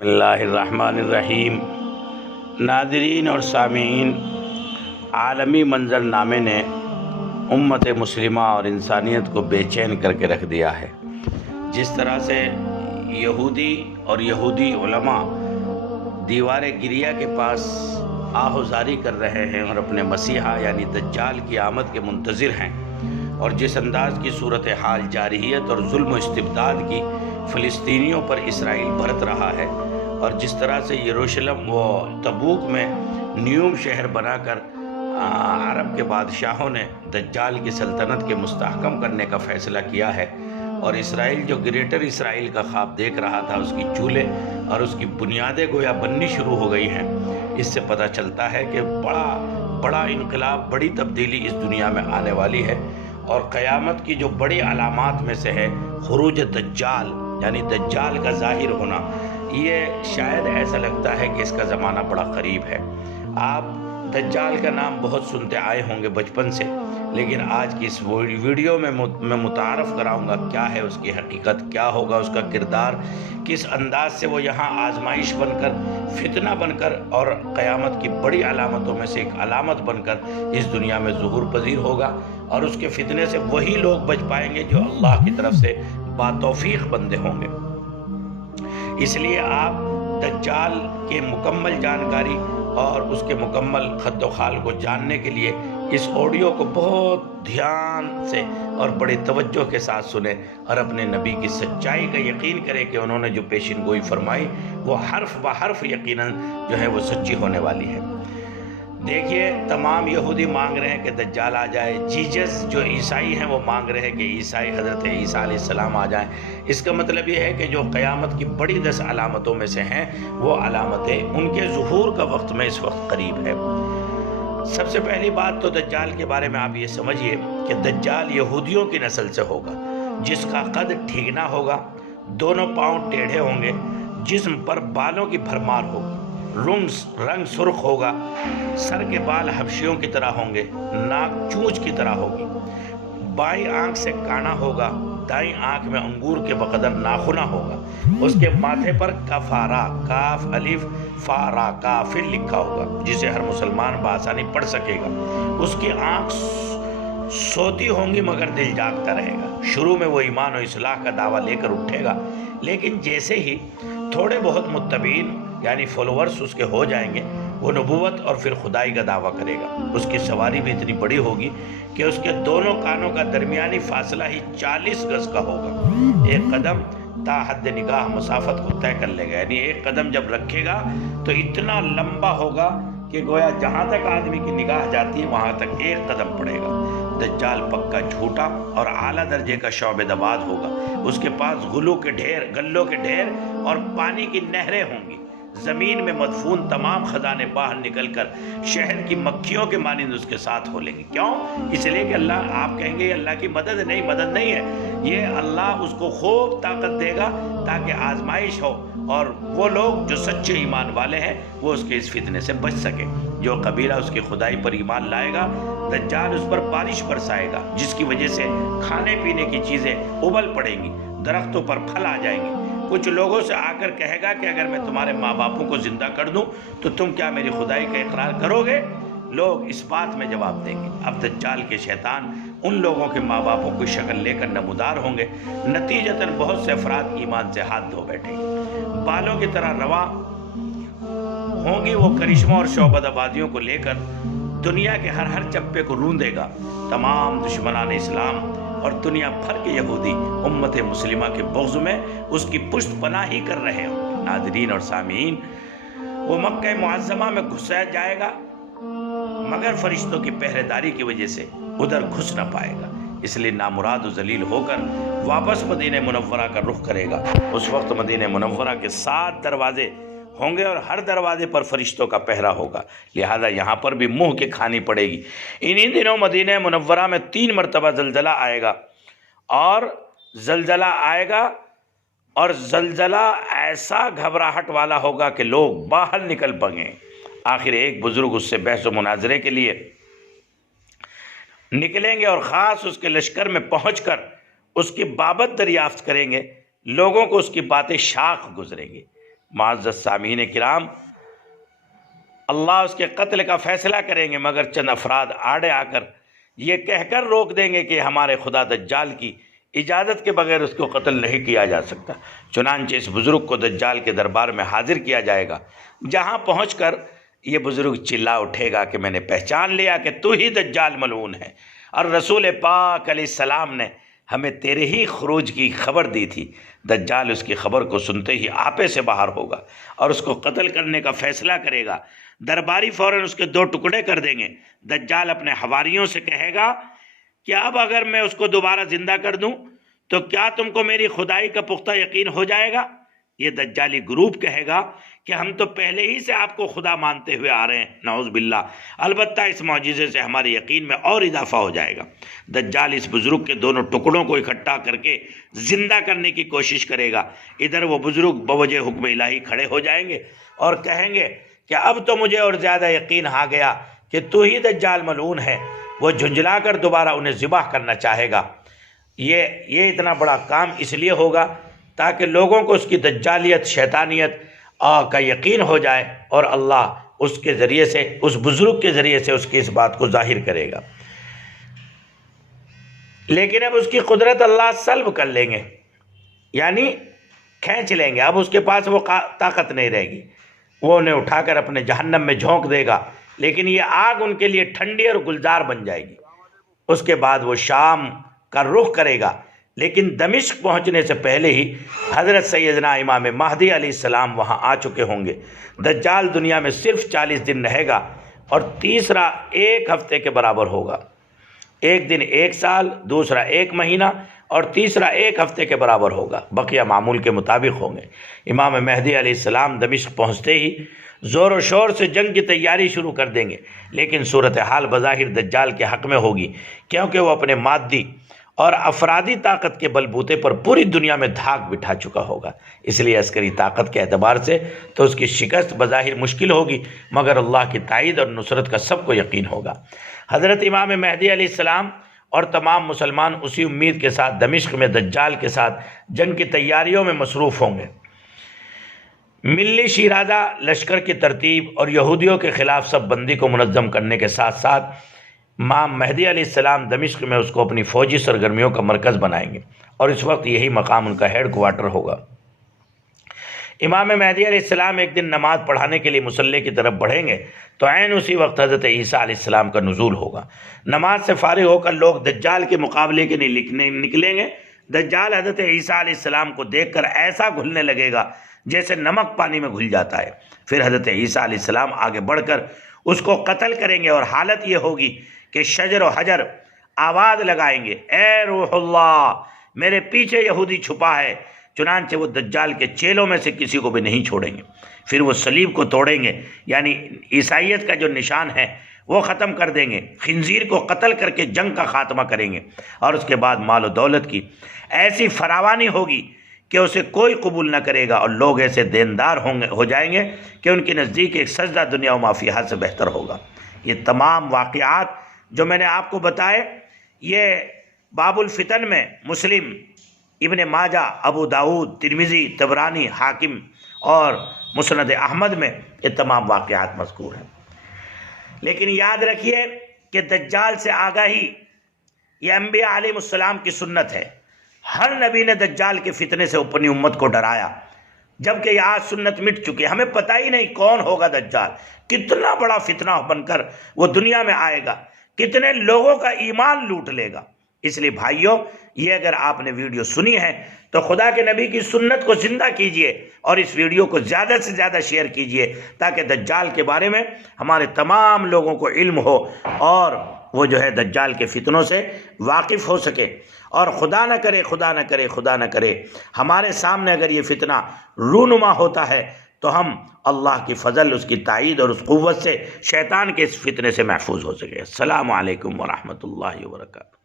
بسم اللہ الرحمن الرحیم۔ ناظرین اور سامعین، عالمی منظر نامے نے امت مسلمہ اور انسانیت کو بے چین کر کے رکھ دیا ہے۔ جس طرح سے یہودی اور یہودی علماء دیوار گریہ کے پاس آہوزاری کر رہے ہیں اور اپنے مسیحا یعنی دجال کی آمد کے منتظر ہیں، اور جس انداز کی صورتحال جارحیت اور ظلم و استبداد کی فلسطینیوں پر اسرائیل برت رہا ہے، اور جس طرح سے یروشلم و تبوک میں نیوم شہر بنا کر عرب کے بادشاہوں نے دجال کی سلطنت کے مستحکم کرنے کا فیصلہ کیا ہے، اور اسرائیل جو گریٹر اسرائیل کا خواب دیکھ رہا تھا، اس کی چولے اور اس کی بنیادیں گویا بننی شروع ہو گئی ہیں۔ اس سے پتہ چلتا ہے کہ بڑا انقلاب، بڑی تبدیلی اس دنیا میں آنے والی ہے، اور قیامت کی جو بڑی علامات میں سے ہے خروج دجال یعنی دجال کا ظاہر ہونا، یہ شاید ایسا لگتا ہے کہ اس کا زمانہ بڑا قریب ہے۔ آپ دجال کا نام بہت سنتے آئے ہوں گے بچپن سے، لیکن آج کی اس ویڈیو میں متعارف کراؤں گا کیا ہے اس کی حقیقت، کیا ہوگا اس کا کردار، کس انداز سے وہ یہاں آزمائش بن کر، فتنہ بن کر، اور قیامت کی بڑی علامتوں میں سے ایک علامت بن کر اس دنیا میں ظہور پذیر ہوگا، اور اس کے فتنے سے وہی لوگ بچ پائیں گے جو اللہ کی طرف سے باتوفیق بندے ہوں گے۔ اس لیے آپ دجال کے مکمل جانکاری اور اس کے مکمل خط و خال کو جاننے کے لیے اس آڈیو کو بہت دھیان سے اور بڑے توجہ کے ساتھ سنیں، اور اپنے نبی کی سچائی کا یقین کریں کہ انہوں نے جو پیشین گوئی فرمائی وہ حرف بحرف یقیناً جو ہے وہ سچی ہونے والی ہے۔ دیکھیے، تمام یہودی مانگ رہے ہیں کہ دجال آ جائے، جیزس جو عیسائی ہیں وہ مانگ رہے ہیں کہ عیسائی حضرت عیسیٰ علیہ السلام آ جائیں۔ اس کا مطلب یہ ہے کہ جو قیامت کی بڑی 10 علامتوں میں سے ہیں، وہ علامتیں ان کے ظہور کا وقت میں اس وقت قریب ہے۔ سب سے پہلی بات تو دجال کے بارے میں آپ یہ سمجھیے کہ دجال یہودیوں کی نسل سے ہوگا، جس کا قد ٹھیکنا ہوگا، دونوں پاؤں ٹیڑھے ہوں گے، جسم پر بالوں کی بھرمار ہوگی، رنگ سرخ ہوگا، سر کے بال حبشیوں کی طرح ہوں گے، ناک چونچ کی طرح ہوگی، بائیں آنکھ سے کانا ہوگا، دائیں آنکھ میں انگور کے بقدر ناخنا ہوگا، اس کے ماتھے پر کفارہ کاف الف فارا کافر لکھا ہوگا، جسے ہر مسلمان بآسانی پڑھ سکے گا۔ اس کی آنکھ سوتی ہوں گی مگر دل جاگتا رہے گا۔ شروع میں وہ ایمان و اصلاح کا دعویٰ لے کر اٹھے گا، لیکن جیسے ہی تھوڑے بہت متبعین یعنی فالوورز اس کے ہو جائیں گے، وہ نبوت اور پھر خدائی کا دعویٰ کرے گا۔ اس کی سواری بھی اتنی بڑی ہوگی کہ اس کے دونوں کانوں کا درمیانی فاصلہ ہی 40 گز کا ہوگا۔ ایک قدم تا حد نگاہ مسافت کو طے کر لے گا، یعنی ایک قدم جب رکھے گا تو اتنا لمبا ہوگا کہ گویا جہاں تک آدمی کی نگاہ جاتی ہے وہاں تک ایک قدم پڑے گا۔ دجال پکا جھوٹا اور اعلیٰ درجے کا شعبہ دباز ہوگا۔ اس کے پاس گلوں کے ڈھیر اور پانی کی نہریں ہوں گی۔ زمین میں مدفون تمام خزانے باہر نکل کر شہر کی مکھیوں کے مانند اس کے ساتھ ہو لیں گے۔ کیوں؟ اس لیے کہ اللہ، آپ کہیں گے یہ اللہ کی مدد نہیں ہے، یہ اللہ اس کو خوب طاقت دے گا تاکہ آزمائش ہو، اور وہ لوگ جو سچے ایمان والے ہیں وہ اس کے اس فتنے سے بچ سکیں۔ جو قبیلہ اس کی خدائی پر ایمان لائے گا، دجال اس پر بارش برسائے گا، جس کی وجہ سے کھانے پینے کی چیزیں ابل پڑیں گی، درختوں پر پھل آ جائیں گے۔ کچھ لوگوں سے آ کر کہے گا کہ اگر میں تمہارے ماں باپوں کو زندہ کر دوں تو تم کیا میری خدائی کا اقرار کرو گے؟ لوگ اس بات میں جواب دیں گے۔ اب دجال کے شیطان ان لوگوں کے ماں باپوں کو شکل لے کر نمودار ہوں گے، نتیجتاً بہت سے افراد ایمان سے ہاتھ دھو بیٹھیں گے۔ بالوں کی طرح رواں ہوں گی وہ کرشموں اور شعبد آبادیوں کو لے کر دنیا کے ہر چپے کو روندے گا۔ تمام دشمنان اسلام اور دنیا بھر کے یہودی امت مسلمہ کے بغض میں اس کی پشت پناہی کر رہے ہوں۔ ناظرین اور سامعین، وہ مکہ معظمہ میں گھسیا جائے گا مگر فرشتوں کی پہرے داری کی وجہ سے ادھر گھس نہ پائے گا، اس لیے نامراد و ذلیل ہو کر واپس مدینہ منورہ کا رخ کرے گا۔ اس وقت مدینہ منورہ کے 7 دروازے ہوں گے اور ہر دروازے پر فرشتوں کا پہرا ہوگا، لہذا یہاں پر بھی منہ کی کھانی پڑے گی۔ انہی دنوں مدینہ منورہ میں 3 مرتبہ زلزلہ آئے گا، اور زلزلہ ایسا گھبراہٹ والا ہوگا کہ لوگ باہر نکل پڑیں۔ آخر ایک بزرگ اس سے بحث و مناظرے کے لیے نکلیں گے اور خاص اس کے لشکر میں پہنچ کر اس کی بابت دریافت کریں گے۔ لوگوں کو اس کی باتیں شاق گزریں گے۔ معزز سامعین کرام، اللہ اس کے قتل کا فیصلہ کریں گے، مگر چند افراد آڑے آ کر یہ کہہ کر روک دیں گے کہ ہمارے خدا دجال کی اجازت کے بغیر اس کو قتل نہیں کیا جا سکتا۔ چنانچہ اس بزرگ کو دجال کے دربار میں حاضر کیا جائے گا، جہاں پہنچ کر یہ بزرگ چلا اٹھے گا کہ میں نے پہچان لیا کہ تو ہی دجال ملعون ہے، اور رسول پاک علیہ السلام نے ہمیں تیرے ہی خروج کی خبر دی تھی۔ دجال اس کی خبر کو سنتے ہی آپے سے باہر ہوگا اور اس کو قتل کرنے کا فیصلہ کرے گا۔ درباری فوراً اس کے 2 ٹکڑے کر دیں گے۔ دجال اپنے حواریوں سے کہے گا کہ اب اگر میں اس کو دوبارہ زندہ کر دوں تو کیا تم کو میری خدائی کا پختہ یقین ہو جائے گا؟ یہ دجالی گروپ کہے گا کہ ہم تو پہلے ہی سے آپ کو خدا مانتے ہوئے آ رہے ہیں، نعوذ باللہ، البتہ اس معجزے سے ہمارے یقین میں اور اضافہ ہو جائے گا۔ دجال اس بزرگ کے دونوں ٹکڑوں کو اکٹھا کر کے زندہ کرنے کی کوشش کرے گا۔ ادھر وہ بزرگ بوجہ حکم الہی کھڑے ہو جائیں گے اور کہیں گے کہ اب تو مجھے اور زیادہ یقین آ گیا کہ تو ہی دجال ملعون ہے۔ وہ جھنجھلا کر دوبارہ انہیں ذبح کرنا چاہے گا۔ یہ اتنا بڑا کام اس لیے ہوگا تاکہ لوگوں کو اس کی دجالیت، شیطانیت کا یقین ہو جائے، اور اللہ اس کے ذریعے سے، اس بزرگ کے ذریعے سے اس کی اس بات کو ظاہر کرے گا۔ لیکن اب اس کی قدرت اللہ سلب کر لیں گے، یعنی کھینچ لیں گے، اب اس کے پاس وہ طاقت نہیں رہے گی۔ وہ انہیں اٹھا کر اپنے جہنم میں جھونک دے گا، لیکن یہ آگ ان کے لیے ٹھنڈی اور گلزار بن جائے گی۔ اس کے بعد وہ شام کا رخ کرے گا، لیکن دمشق پہنچنے سے پہلے ہی حضرت سیدنا امام مہدی علیہ السلام وہاں آ چکے ہوں گے۔ دجال دنیا میں صرف 40 دن رہے گا، اور تیسرا 1 ہفتے کے برابر ہوگا۔ 1 دن 1 سال، دوسرا 1 مہینہ، اور تیسرا 1 ہفتے کے برابر ہوگا۔ بقیہ معمول کے مطابق ہوں گے۔ امام مہدی علیہ السلام دمشق پہنچتے ہی زور و شور سے جنگ کی تیاری شروع کر دیں گے، لیکن صورتحال بظاہر دجال کے حق میں ہوگی، کیونکہ وہ اپنے مادی اور افرادی طاقت کے بلبوتے پر پوری دنیا میں دھاک بٹھا چکا ہوگا۔ اس لیے عسکری طاقت کے اعتبار سے تو اس کی شکست بظاہر مشکل ہوگی، مگر اللہ کی تائید اور نصرت کا سب کو یقین ہوگا۔ حضرت امام مہدی علیہ السلام اور تمام مسلمان اسی امید کے ساتھ دمشق میں دجال کے ساتھ جنگ کی تیاریوں میں مصروف ہوں گے۔ ملی شیرازہ لشکر کی ترتیب اور یہودیوں کے خلاف سب بندی کو منظم کرنے کے ساتھ ساتھ امام مہدی علیہ السلام دمشق میں اس کو اپنی فوجی سرگرمیوں کا مرکز بنائیں گے، اور اس وقت یہی مقام ان کا ہیڈ کوارٹر ہوگا۔ امام مہدی علیہ السلام ایک دن نماز پڑھانے کے لیے مصلی کی طرف بڑھیں گے تو عین اسی وقت حضرت عیسیٰ علیہ السلام کا نزول ہوگا۔ نماز سے فارغ ہو کر لوگ دجال کے مقابلے کے لیے نکلیں گے۔ دجال حضرت عیسیٰ علیہ السلام کو دیکھ کر ایسا گھلنے لگے گا جیسے نمک پانی میں گھل جاتا ہے۔ پھر حضرت عیسیٰ علیہ السلام آگے بڑھ کر اس کو قتل کریں گے، اور حالت یہ ہوگی کہ شجر و حجر آواز لگائیں گے، اے روح اللہ، میرے پیچھے یہودی چھپا ہے۔ چنانچہ وہ دجال کے چیلوں میں سے کسی کو بھی نہیں چھوڑیں گے۔ پھر وہ صلیب کو توڑیں گے، یعنی عیسائیت کا جو نشان ہے وہ ختم کر دیں گے، خنزیر کو قتل کر کے جنگ کا خاتمہ کریں گے، اور اس کے بعد مال و دولت کی ایسی فراوانی ہوگی کہ اسے کوئی قبول نہ کرے گا، اور لوگ ایسے دیندار ہو جائیں گے کہ ان کے نزدیک ایک سجدہ دنیا و ما فیہا سے بہتر ہوگا۔ یہ تمام واقعات جو میں نے آپ کو بتائے، یہ باب الفتن میں مسلم، ابن ماجہ، ابو داؤد، ترمذی، طبرانی، حاکم اور مسند احمد میں یہ تمام واقعات مذکور ہیں۔ لیکن یاد رکھیے کہ دجال سے آگاہی یہ انبیاء علیہ السلام کی سنت ہے۔ ہر نبی نے دجال کے فتنے سے اپنی امت کو ڈرایا، جبکہ یہ آج سنت مٹ چکی ہے۔ ہمیں پتہ ہی نہیں کون ہوگا دجال، کتنا بڑا فتنہ بن کر وہ دنیا میں آئے گا، کتنے لوگوں کا ایمان لوٹ لے گا۔ اس لیے بھائیوں، یہ اگر آپ نے ویڈیو سنی ہے تو خدا کے نبی کی سنت کو زندہ کیجئے، اور اس ویڈیو کو زیادہ سے زیادہ شیئر کیجئے، تاکہ دجال کے بارے میں ہمارے تمام لوگوں کو علم ہو، اور وہ جو ہے دجال کے فتنوں سے واقف ہو سکے۔ اور خدا نہ کرے، خدا نہ کرے، خدا نہ کرے، ہمارے سامنے اگر یہ فتنہ رونما ہوتا ہے تو ہم اللہ کی فضل، اس کی تائید اور اس قوت سے شیطان کے اس فتنے سے محفوظ ہو سکے۔ السلام علیکم ورحمۃ اللہ وبرکاتہ۔